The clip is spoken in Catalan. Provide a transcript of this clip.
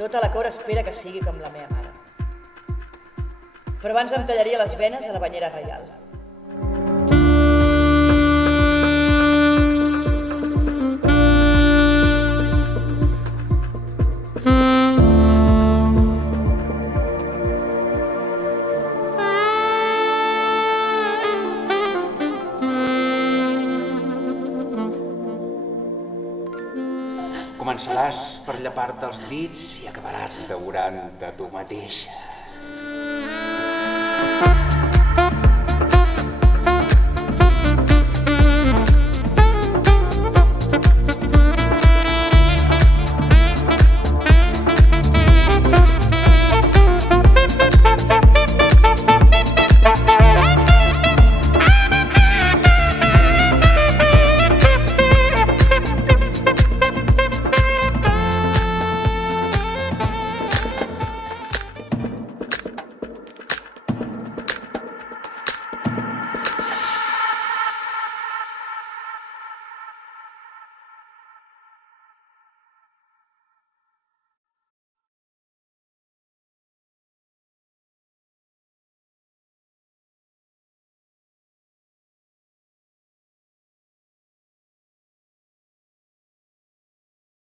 Tota la cort espera que sigui com la meva mare. Però abans em tallaria les venes a la banyera reial. Començaràs per llepar-te els dits i acabaràs devorant-te tu mateixa.